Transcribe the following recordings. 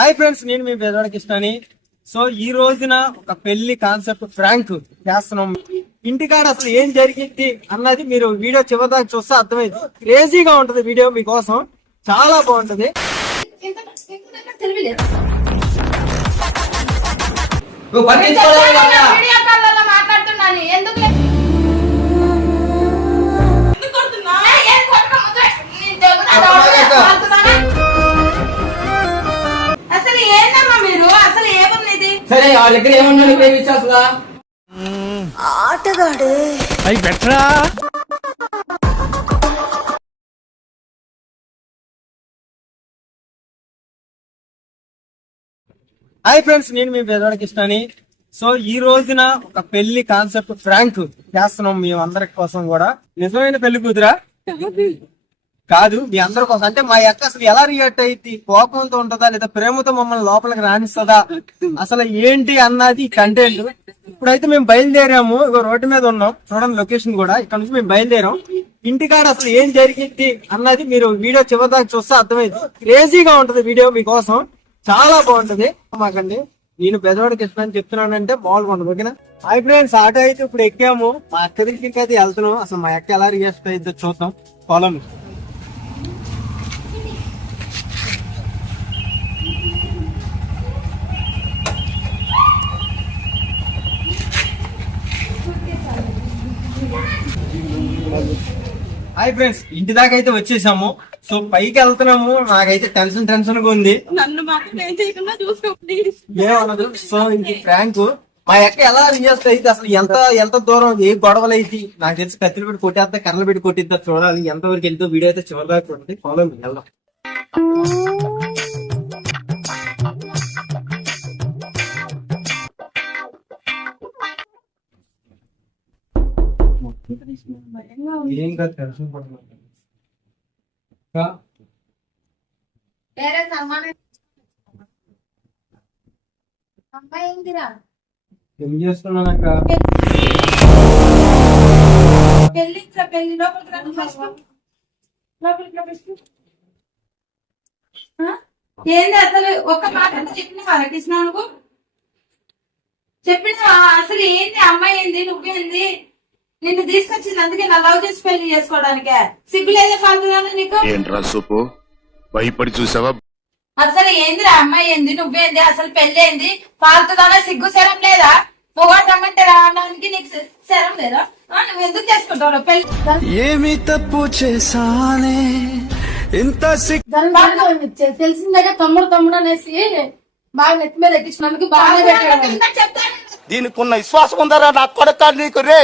Hi friends నేను మీ బెదవాడ కృష్ణని so ఈ రోజున ఒక పెళ్ళి కాన్సెప్ట్ ఫ్రాంక్ చేస్తున్నాం. ఇంటికాడ అసలు ఏం జరిగింది అన్నది మీరు వీడియో చివరిదాకా చూస్తే అర్థమైంది. క్రేజీగా ఉంటది వీడియో మీకోసం. చాలా బాగుంటది. నువ్వు పట్టించుకోలేదు దగ్గర ఏమన్నా నీకు ఏమి విశ్వాసంగా హాయ్ ఫ్రెండ్స్ నేను మీ బెదవాడ కృష్ణని. సో ఈ రోజున ఒక పెళ్ళి కాన్సెప్ట్ ఫ్రాంక్ చేస్తున్నాం మీ అందరి కోసం కూడా. నిజమైన పెళ్ళి కూతురా? కాదు మీ అందరి కోసం. అంటే మా యొక్క అసలు ఎలా రియాక్ట్ అయ్యి కోపంతో ఉంటుందా లేదా ప్రేమతో మమ్మల్ని లోపలికి రాణిస్తుందా అసలు ఏంటి అన్నది కంటెంట్ ఇప్పుడైతే మేము బయలుదేరాము. ఇగో రోడ్డు మీద ఉన్నాం. చూడండి లొకేషన్ కూడా. ఇక్కడ నుంచి మేము బయలుదేరాం. ఇంటికాడ అసలు ఏం జరిగింది అన్నది మీరు వీడియో చివరిదాకా చూస్తే అర్థమైంది. క్రేజీగా ఉంటది వీడియో మీకోసం. చాలా బాగుంటది. మాకండి. నేను పెదవాడి కృష్ణ అని చెప్తున్నానంటే బాగుంటుంది ఓకేనా? హాయ్ ఫ్రెండ్స్ ఆటో అయితే ఇప్పుడు ఎక్కాము. మా అక్క దగ్గరికి అయితే వెళ్తున్నాం. అసలు మా అక్క ఎలా రియాక్ట్ అయితే చూద్దాం. పొలం హాయ్ ఫ్రెండ్స్ ఇంటి దాకా అయితే వచ్చేసాము. సో పైకి వెళ్తున్నాము. నాకైతే టెన్షన్ టెన్షన్గా ఉంది. నన్ను ఏమన్నదు సో ఇంక ఫ్రాంక్ మా అక్క ఎలా రియాక్ట్ అయితే అసలు ఎంత ఎంత దూరం ఏ గొడవలు అయితే నాకు తెలిసి కత్తిలు పెట్టి కొట్టేస్తా కర్రలు పెట్టి కొట్టిద్దా చూడాలి. ఎంత వరకు వెళ్తే వీడియో అయితే చివరిదాకా చూడండి. ఫాలో వెళ్దాం. ఏం కాదు టెన్షన్ ఏం పెళ్ళి పెళ్ళి లోపలికి రండి ఫస్ట్. లోపలికి రా ఫస్ట్. ఆ? ఏంది అసలు ఒక్క మాట అంటే చెప్పిన కృష్ణ నువ్వు చెప్పిన అసలు ఏంది అమ్మాయి ఏంది నువ్వేంది? నిన్ను తీసుకొచ్చింది అందుకే నా లవ్ చేసి పెళ్ళి చేసుకోవడానికే. సిగ్గు లేదా ఫాల్తున్నా నీకు? ఏంట్రా సూపు? భయపడి చూసావా? అసలు ఏందిరా అమ్మాయి ఏంది? నువ్వేంది? అసలు పెళ్ళి ఏంది ఫాల్తుదానా సిగ్గు శరం లేదా? రమ్మంటే రావడానికి నీకు శరం లేదా? ఆ, నువ్వు ఎందుకు చేసుకుంటావు పెళ్ళి ఏమి తప్పు చేశానే? ఇంత సిక్ దాని బాగా తె- తెలిసిందేగా తమ్ముడు తమ్ముడు అనేసి బాగా నెత్తి మీద ఎక్కించినందుకు చెప్తాను దీనికి ఉన్న విశ్వాసం ఉందరా నా కొడక నీకు రే?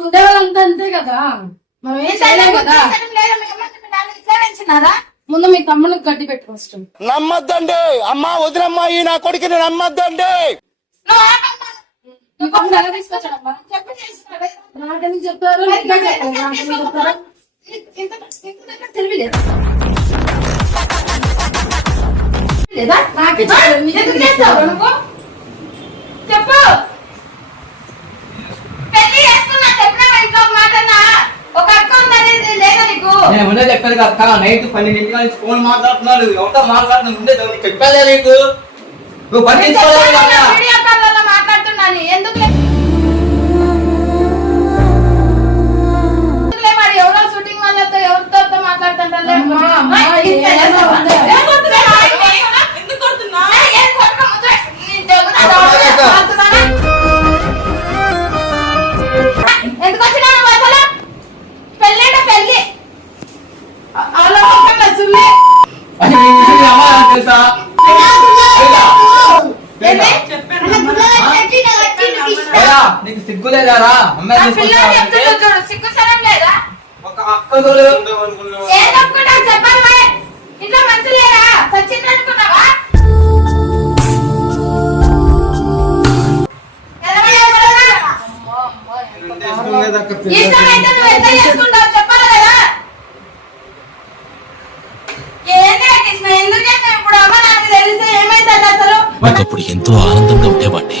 ఉండేవాళ్ళంతా అంతే కదా మనం ఏం చేయలేం కదా ముందు మీ తమ్ముడికి గడ్డి పెట్టు ఫస్ట్ నమ్మద్దండి అమ్మా వదినమ్మా ఈ నా కొడుకుని నమ్మద్దండి. మీ తమ్ముడు ఎలా తీసుకొచ్చాడమ్మా. నాకెందుకు నీకే. నాకెందుకు లేదా? నాకే చేస్తావు? నువ్వు? చెప్పు పెళ్ళి చేసుకున్నా చెప్పినా ఇంట్లో ఒక మాట అన్నా? ఒక అక్క ఉందనేది లేదా నీకు నేను ముందే చెప్పాను కదా అక్క నైట్ పన్నెండింటి నుంచి ఫోన్ మాట్లాడుతున్నాడు. ఎవరితో మాట్లాడుతున్నా ముందే చెప్పాలే నీకు. నువ్వు మాట్లాడుతున్నాను. ఎందుకు నీకు సిగ్గు లేదారా అమ్మాయి చూడు సిగ్గు సరం లేదా? ఒక అక్క తోడు ఏం అనుకున్నా చెప్పాలి మరి. ఇంట్లో మంచి లేరా? సచింది అనుకున్నావా? ఎదవా, ఎదవా? ఇష్టమైతే నువ్వు ఎంత చేసుకుంటావు చెప్పాలి కదా. ఏంటి కృష్ణ? ఎందుకు చేస్తావు ఇప్పుడు అమ్మ నాకు తెలిస్తే ఏమైతుంది అసలు? ఒకప్పుడు ఎంతో ఆనందంగా ఉండేవాడిని.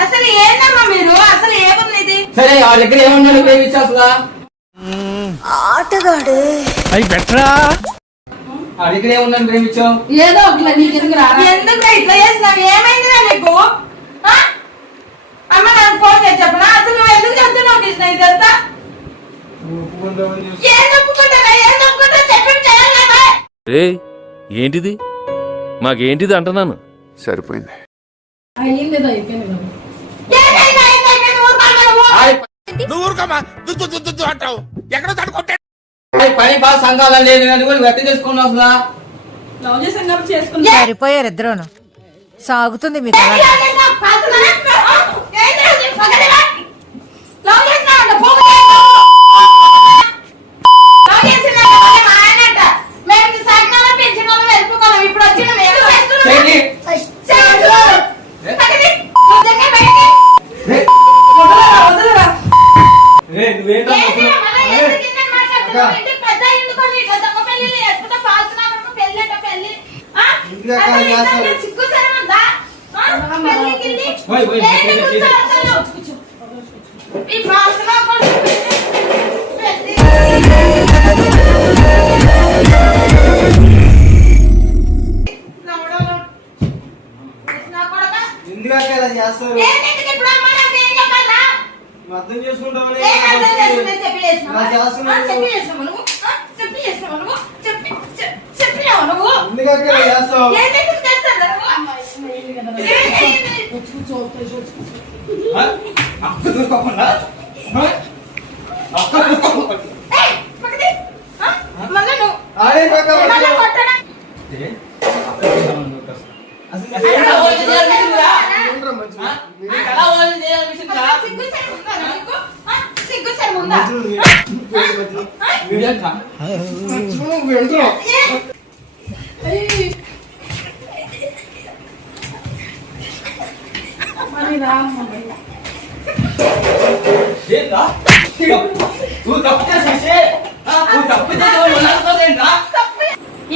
అసలు ఏందమ్మా మీరు? అసలు సరే వాళ్ళ దగ్గర ఏమన్నాడు ప్రేమించాల్సిందా అవి బెటరా. వాళ్ళ దగ్గర ఏమన్నాడు ప్రేమించావు ఏదో ఒకటి నీకు ఎందుకు రారా? ఎందుకు ఇట్లా చేసినావు ఏమైందిరా నీకు? ఆ? అమ్మ నాకు ఫోన్ చేసి చెప్పనా? అసలు నువ్వు ఎందుకు చెప్తున్నావు కృష్ణ ఇదంతా ఒప్పుకుందామని చూస్తే ఏం తప్పుకుంటారా ఏం తప్పుకుంటా చెప్పండి చేయాలి కదా. రే ఏంటిది? మాకేంటిది అంటున్నాను? సరిపోయింది. అయ్యింది అయిపోయింది కదా. నువ్వు ఊరుకోమా దుద్దు దుద్దు అంటావు. ఎక్కడో తడుకుంటే పని బాగా సంఘాలు లేదు అని కూడా వ్యక్తం చేసుకున్నావు అసలు. సరిపోయారు ఇద్దరును. సాగుతుంది మీకు. అది నా పాత్రనా? ఆ? ఏంటి అది? పగలవా? లవ్ చేసినావంట, పోగు చేసుకో. లవ్ చేసినావంట, మళ్ళీ మా ఆయనంట. మేము ఇది సగంలో పెంచిన వాళ్ళం వెళ్ళిపోగలం. ఇప్పుడు వచ్చిన మేము చేస్తున్నాం. చెయ్యి. చేస్తు. పక్కకి. నువ్వు దగ్గర బయటికి. రే నువ్వేంటో ఏంటి రా, మళ్ళీ రే, ఎందుకు ఇన్నని మాట్లాడుతున్నావు? ఇంటికి పెద్ద ఎందుకొని ఇట్లా దొంగ పెళ్ళిళ్ళు చేసుకుంటా పాల్చున్నావు పెళ్ళంట పెళ్ళి ఆ? ఇంటికి ఎక్కడ అసలు చేస్తారు? ఇంట్లో సిగ్గు శరం ఉందా? ఆ? పెళ్ళి గిల్లి? ఓయ్, ఓయ్, ఏంటి కూర్చో, కూర్చో కూర్చో. అసలు? ఈ పాల్చున్నా కూడా పెళ్ళి. నవ్వడం. కృష్ణా కొడకా? ఎందుకు అక్క ఇలా చేస్తారు ఏంటి ఎందుకు ఇప్పుడు అమ్మ నాకు ఏం చెప్పాలా? నువ్వు అర్థం చేసుకునే చెప్పి. ఆ, చెప్పి నువ్వు? చెప్పినావా నువ్వు? చేస్తావు ఎందుకు చేస్తావు నువ్వు? ఏంటి ఇది? ఆ? అక్క చూసుకోకుండా? అక్క చూసుకోకుండా ఏయ్, పక్కది. ఆ, మళ్ళా నువ్వు ఆడే పక్క మళ్ళా కొట్టనా? ఏ? అక్క చూద్దామని ఒక అసలు. అసలు అసలు ఎలా ఓపెన్ చేయాలనిపించిందిరా? ఏంట్రా మంచిగా? ఆ? నీకు ఎలా ఓపెన్ చేయాలనిపించిందిరా? సిగ్గు శరం ఉందా నీకు? ఆ, సిగ్గు శరం ఉందా? మధ్యలో నువ్వు- మధ్యలో. వీడియో కా? నువ్వు ఏంట్రా? మరి రామ్మా ఏంట్రా? నువ్వు తప్పు చేసేసి? నువ్వు తప్పు ఉన్నాడుకోదేంట్రా?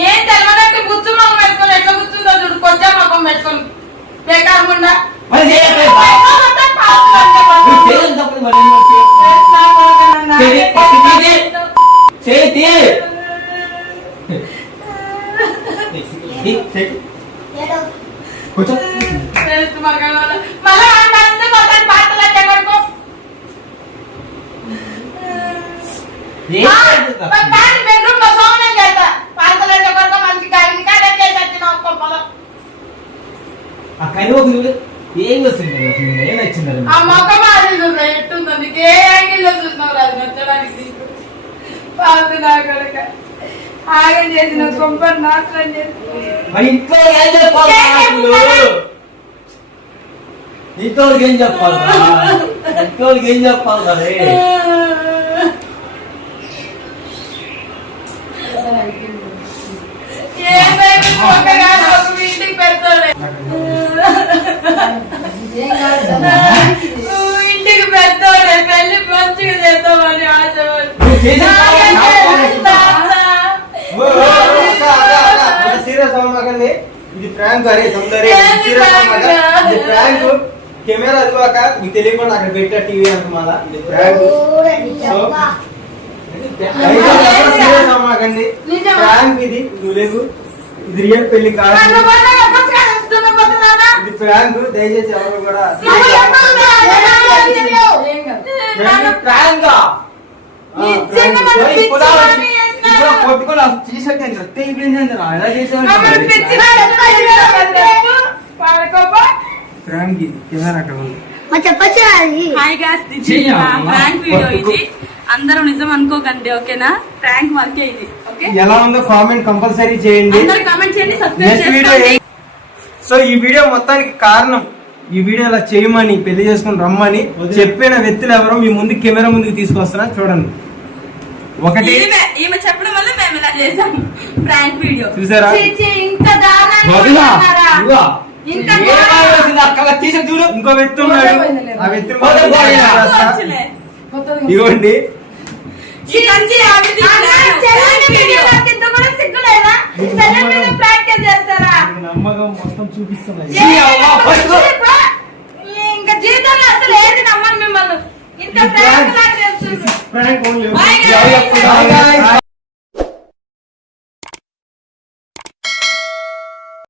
ఏం తెలవనట్టు గుర్తు మొహం పెట్టుకొని ఎట్లా గుర్తుందో చూడు కొంచెం మొహం పెట్టుకొని. మరి చేయని తప్పులు మరి ఏమో చేయి. చేయి, ఫస్ట్ తీయి. చేయి, తీయి. తీయి, చేయి. కూర్చో. మళ్ళా అంతా కొత్త పాటలు అంటే కొడుకు ఏం చేస్తా? బెడ్రూమ్లో సోమనం చేస్తా పాటలు అంటే కొడుకు మంచి గాలి కాడే చేసి కొప్పలో కరివేపు చూడు ఏం వస్తుంది? ఏం నచ్చింది? ఆ మొక్క మాదిరి ఎట్టుందో నీకు ఏ యాంగిల్లో చూసినావు అది నచ్చడానికి నీకు పాదు నా కొడుక ఆగం చేసిన కొంప నాశనం చేసిన మరి ఇంట్లో ఏం చెప్పాలి? ఇంట్లో ఏం చెప్పాలి ఇంట్లో ఏం కాదు ఒక ఇంటికి పెడతాడే. నువ్వు ఇంటికి పెడతాడే పెళ్ళి మంచిగా చేద్దామని అంత సీరియస్ అవ్వమాకండి ఇది ప్రాంక్ అరే తొందర? ఇది ప్రాంక్ కెమెరా అదివాక మీకు తెలియకుండా అక్కడ పెట్టా టీవీ అనుకున్నాల ఇది ప్రాంక్ సో సీరియస్ అవ్వమాకండి నిజమా? ప్రాంక్ ఇది నువ్వు లేదు ఇది రియల్ పెళ్ళి కాదు ఇది ప్రాంక్ దయచేసి ఎవరు కూడా? రక్తం అయిపోయింది? ఎలా. ప్రాంక్ ఇది. కెమెరా అక్కడ ఉంది హాయ్ గాస్ దిస్ చెయ్యి ఇస్ అమ్మా. ప్రాంక్ వీడియో ఇది. అందరూ నిజం అనుకోకండి ఓకేనా? ప్రాంక్ వర్కే ఇది ఓకే? ఎలా ఉందో కామెంట్ కంపల్సరీ చేయండి. అందరూ కామెంట్ చేయండి సబ్స్క్రైబ్ చేసుకోండి. సో ఈ వీడియో మొత్తానికి కారణం ఈ వీడియో ఇలా చేయమని పెళ్ళి చేసుకుని రమ్మని చెప్పిన వ్యక్తులు ఎవరో మీ ముందు కెమెరా ముందుకు తీసుకొస్తున్నా చూడండి. ఒకటి ఈమె ఈమె చెప్పడం వల్ల మేము ఇలా ప్రాంక్ వీడియో. చూసారా? ఇంత చూడు. ఇంకో వ్యక్తి ఉన్నాడు. ఆ వ్యక్తిని కూడా పోతే పోయి. చేస్తా. వచ్చులే. కొత్తది ఇదిగోండి ఈ కంచి ఆవిడ అన్న, చెల్లెని వీడియో నాకు ఇంత కూడా సిగ్గులేదా? చెల్లెని మీద prank ఏ చేస్తారా? నమ్మకం మొత్తం చూపిస్తున్నాయి ఈ అవ్వ, ఫస్ట్ ఇంకా